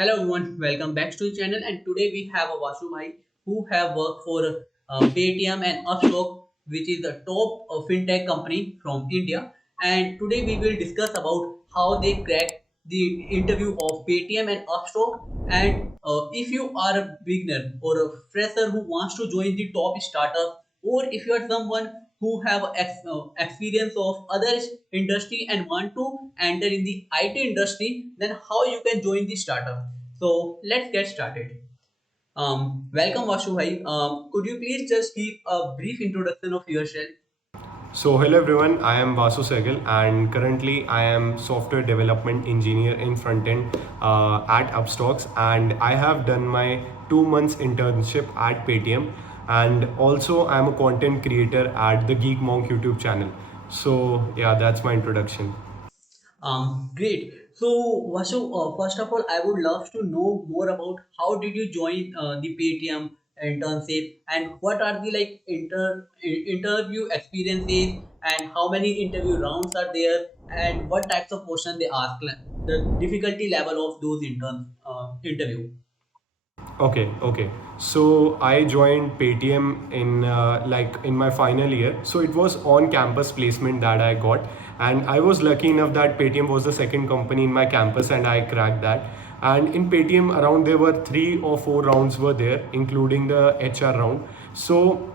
Hello everyone, welcome back to the channel. And today we have a Vasu bhai who have worked for Paytm and Upstox, which is a top fintech company from India. And today we will discuss about how they crack the interview of Paytm and Upstox. And if you are a beginner or a fresher who wants to join the top startup, or if you are someone who have experience of other industry and want to enter in the IT industry, then how you can join the startup. So let's get started. Welcome Vasu bhai. Could you please just give a brief introduction of yourself? So hello everyone, I am Vasu Segal and currently I am software development engineer in Frontend at Upstox, and I have done my 2 months internship at Paytm, and also I am a content creator at the Geek Monk YouTube channel. So yeah, that's my introduction. Great. So Vasu, first of all, I would love to know more about how did you join the Paytm internship and what are the like interview experiences and how many interview rounds are there and what types of questions they ask, like, the difficulty level of those interview. Okay. So I joined Paytm in in my final year. So it was on campus placement that I got, and I was lucky enough that Paytm was the second company in my campus, and I cracked that. And in Paytm, around there were 3 or 4 rounds were there, including the HR round. So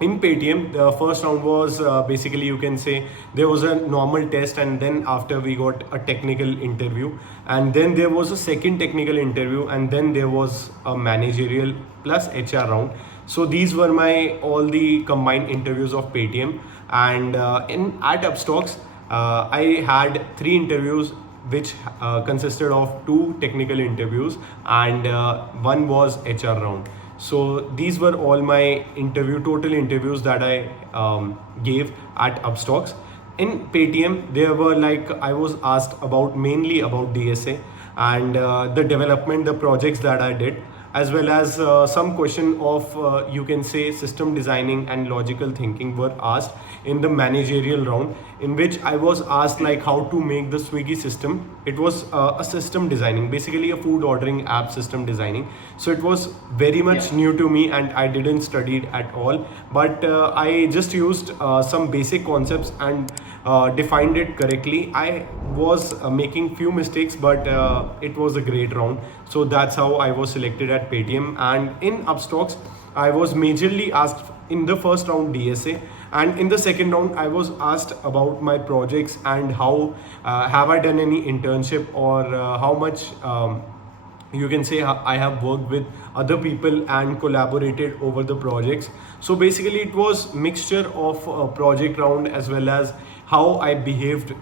in Paytm, the first round was basically, you can say, there was a normal test, and then after we got a technical interview, and then there was a second technical interview, and then there was a managerial plus HR round. So these were my all the combined interviews of Paytm, and in at Upstox, I had 3 interviews which consisted of 2 technical interviews, and one was HR round. So these were all my total interviews that I gave at Upstox. In Paytm, there were like I was asked about mainly about DSA and the development, the projects that I did, as well as some question of you can say system designing and logical thinking were asked in the managerial round, in which I was asked like how to make the Swiggy system. It was a system designing, basically a food ordering app system designing. So it was very Yeah. much new to me and I didn't study it at all, but I just used some basic concepts and defined it correctly. I was making few mistakes, but it was a great round. So that's how I was selected at Paytm. And in Upstocks, I was majorly asked in the first round DSA, and in the second round I was asked about my projects and how have I done any internship, or how much you can say I have worked with other people and collaborated over the projects. So basically it was mixture of a project round as well as how I behaved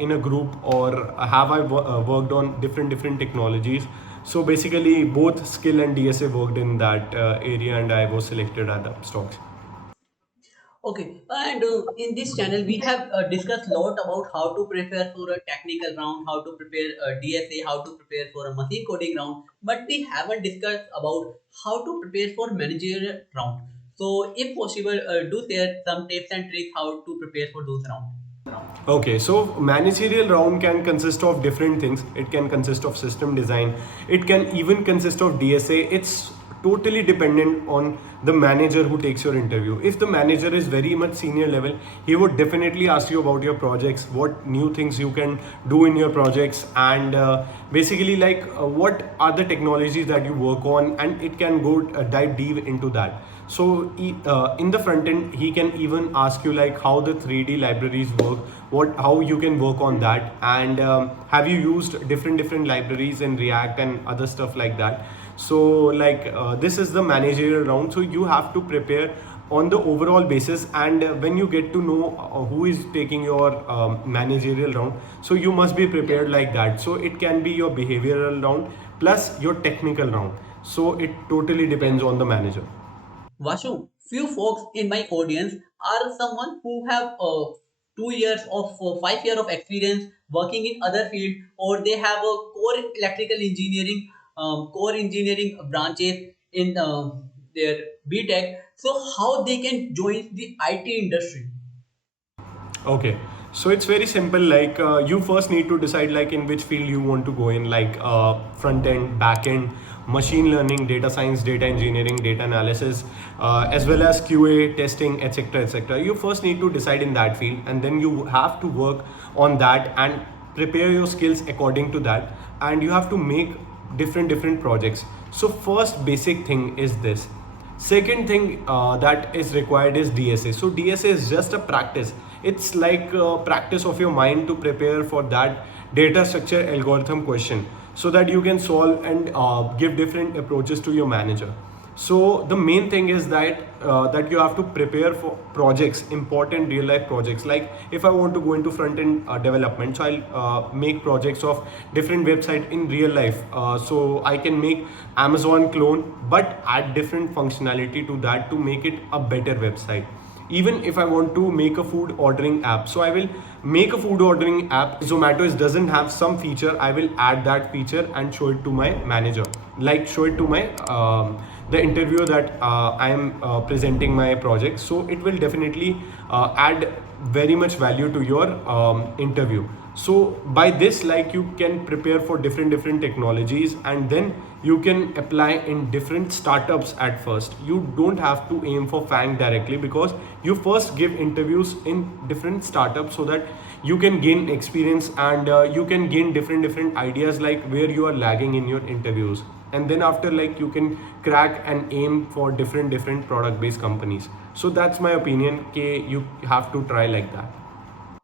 in a group, or have I worked on different technologies. So basically both skill and DSA worked in that area, and I was selected at the stocks. Okay, and in this channel we have discussed a lot about how to prepare for a technical round, how to prepare a DSA, how to prepare for a machine coding round, but we haven't discussed about how to prepare for managerial round. So, if possible, do share some tips and tricks how to prepare for those rounds. Okay, so managerial round can consist of different things. It can consist of system design. It can even consist of DSA. It's totally dependent on the manager who takes your interview. If the manager is very much senior level, he would definitely ask you about your projects, what new things you can do in your projects, and basically what are the technologies that you work on, and it can go dive deep into that. So in the front end, he can even ask you like how the 3D libraries work, what how you can work on that, and have you used different libraries in React and other stuff like that. So this is the managerial round. So you have to prepare on the overall basis, and when you get to know who is taking your managerial round, so you must be Yeah. prepared like that. So it can be your behavioral round plus your technical round. So it totally Yeah. depends on the manager. Vashu, few folks in my audience are someone who have 2 years of 5 year of experience working in other field, or they have a core engineering branches in their BTech. So how they can join the IT industry? Okay. So it's very simple. Like you first need to decide like in which field you want to go in, like front end, back end, machine learning, data science, data engineering, data analysis, as well as QA testing, etc., etc. You first need to decide in that field, and then you have to work on that and prepare your skills according to that, and you have to make different projects. So first basic thing is this. Second thing that is required is DSA. So DSA is just a practice. It's like practice of your mind to prepare for that data structure algorithm question, so that you can solve and give different approaches to your manager. So the main thing is that you have to prepare for projects, important real life projects. Like if I want to go into front end development, so I'll make projects of different website in real life. So I can make Amazon clone, but add different functionality to that to make it a better website. Even if I want to make a food ordering app, so I will make a food ordering app. Zomato is doesn't have some feature, I will add that feature and show it to my manager, like show it to my the interviewer that I am presenting my project. So it will definitely add very much value to your interview. So by this, like, you can prepare for different technologies, and then you can apply in different startups. At first you don't have to aim for FANG directly, because you first give interviews in different startups, so that you can gain experience, and you can gain different ideas, like where you are lagging in your interviews. And then after, like, you can crack and aim for different product based companies. So that's my opinion, okay, you have to try like that.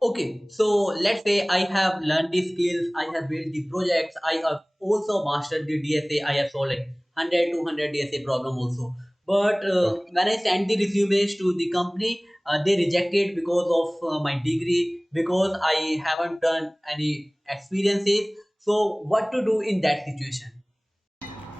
Okay, so let's say I have learned the skills, I have built the projects, I have also mastered the DSA, I have solved like 100, 200 DSA problem also. But when I send the resumes to the company, they reject it because of my degree, because I haven't done any experiences. So, what to do in that situation?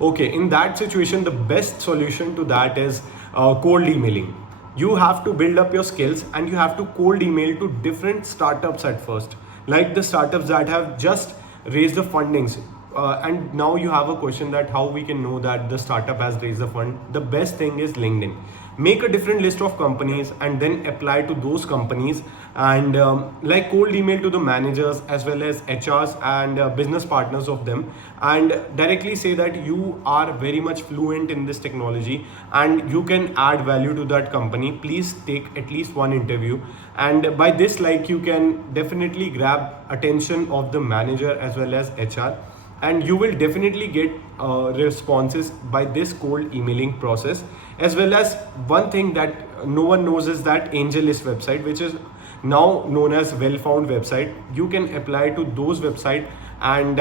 Okay, in that situation, the best solution to that is cold emailing. You have to build up your skills, and you have to cold email to different startups at first, like the startups that have just raised the fundings. And now you have a question that how we can know that the startup has raised the fund. The best thing is LinkedIn. Make a different list of companies and then apply to those companies, and like cold email to the managers as well as HRs and business partners of them, and directly say that you are very much fluent in this technology and you can add value to that company. Please take at least one interview, and by this, like, you can definitely grab attention of the manager as well as HR, and you will definitely get responses by this cold emailing process. As well as one thing that no one knows is that AngelList website, which is now known as well found website. You can apply to those website, and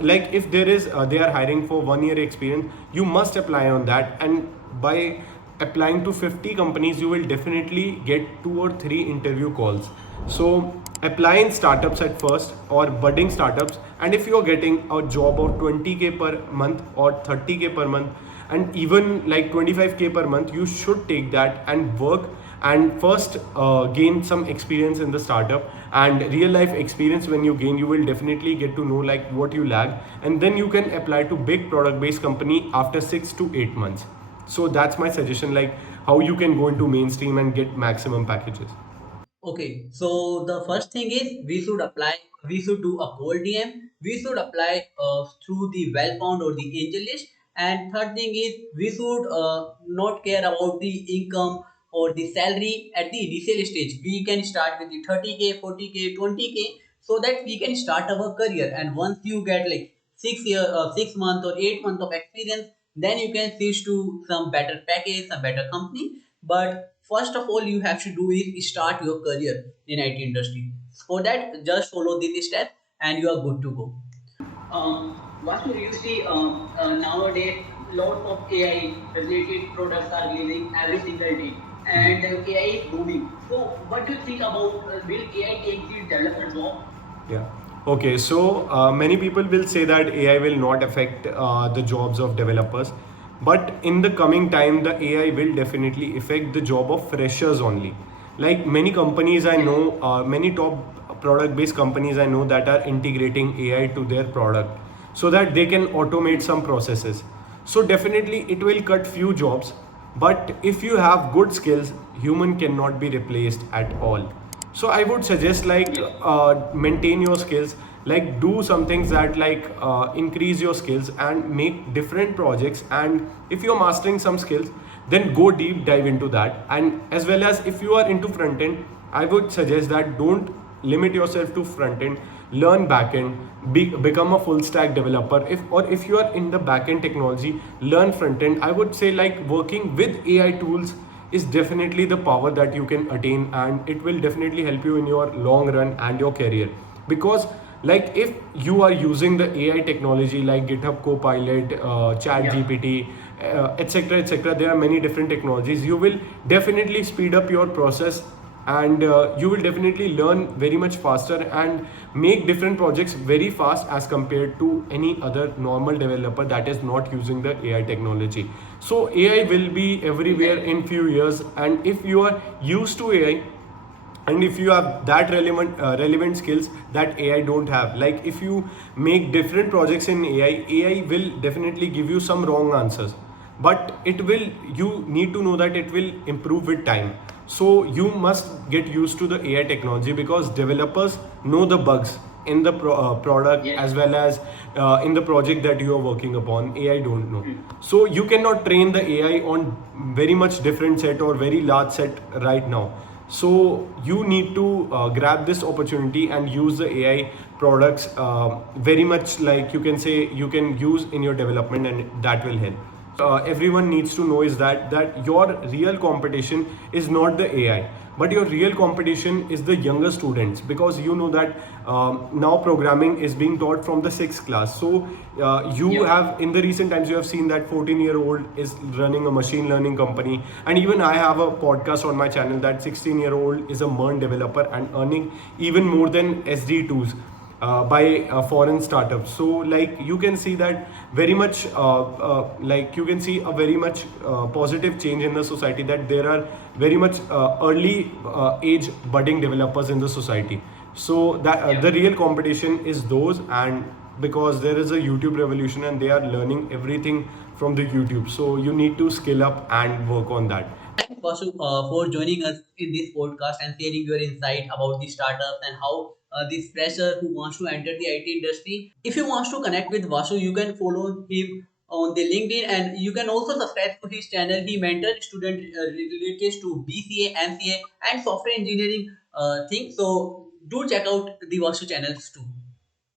like if there is they are hiring for 1 year experience, you must apply on that. And by applying to 50 companies, you will definitely get 2 or 3 interview calls. So apply in startups at first, or budding startups, and if you are getting a job of 20k per month or 30k per month, and even like 25k per month, you should take that and work, and first gain some experience in the startup. And real life experience when you gain, you will definitely get to know like what you lack, and then you can apply to big product based company after 6 to 8 months. So that's my suggestion, like how you can go into mainstream and get maximum packages. Okay, so the first thing is we should do a cold DM, we should apply through the well found or the angel list. And third thing is we should not care about the income or the salary at the initial stage. We can start with the 30k, 40k, 20k, so that we can start our career. And once you get like 6 month or 8 month of experience, then you can switch to some better package, some better company. But first of all, you have to do is start your career in IT industry. For that, just follow these steps and you are good to go. What you see nowadays, lots of AI related products are releasing every single day, and AI is booming. So, what do you think about will AI take the developer job? Yeah. Okay, so many people will say that AI will not affect the jobs of developers, but in the coming time, the AI will definitely affect the job of freshers only. Like many companies I know, many top product-based companies I know that are integrating AI to their product, so that they can automate some processes. So definitely it will cut few jobs, but if you have good skills, human cannot be replaced at all. So I would suggest like maintain your skills, like do some things that like increase your skills and make different projects. And if you're mastering some skills, then go deep dive into that. And as well as if you are into front end, I would suggest that don't limit yourself to front end, learn back end, become a full stack developer. If you are in the back end technology, learn front end. I would say like working with AI tools is definitely the power that you can attain, and it will definitely help you in your long run and your career. Because like if you are using the AI technology like GitHub Copilot, Chat GPT, etc., etc., there are many different technologies. You will definitely speed up your process, and you will definitely learn very much faster and make different projects very fast as compared to any other normal developer that is not using the AI technology. So AI will be everywhere Exactly. in few years, and if you are used to AI, and if you have that relevant skills that AI don't have, like if you make different projects in AI will definitely give you some wrong answers, but it will, you need to know that it will improve with time. So you must get used to the AI technology, because developers know the bugs in the product Yes. as well as in the project that you are working upon. AI don't know. So you cannot train the AI on very much different set or very large set right now. So you need to grab this opportunity and use the AI products very much, like you can say you can use in your development, and that will help. Everyone needs to know is that your real competition is not the AI, but your real competition is the younger students, because you know that now programming is being taught from the sixth class. So you Yep. have, in the recent times you have seen that 14-year-old is running a machine learning company, and even I have a podcast on my channel that 16-year-old is a MERN developer and earning even more than SD2s by foreign startups. So like you can see that very much like you can see a very much positive change in the society, that there are very much early age budding developers in the society. So that the Yep. real competition is those. And because there is a YouTube revolution and they are learning everything from the YouTube, so you need to skill up and work on that. Vasu, for joining us in this podcast and sharing your insight about the startups and how this fresher who wants to enter the IT industry. If you want to connect with Vasu, you can follow him on the LinkedIn, and you can also subscribe to his channel. He mentors students related to BCA, MCA, and software engineering things. So do check out the Vasu channels too.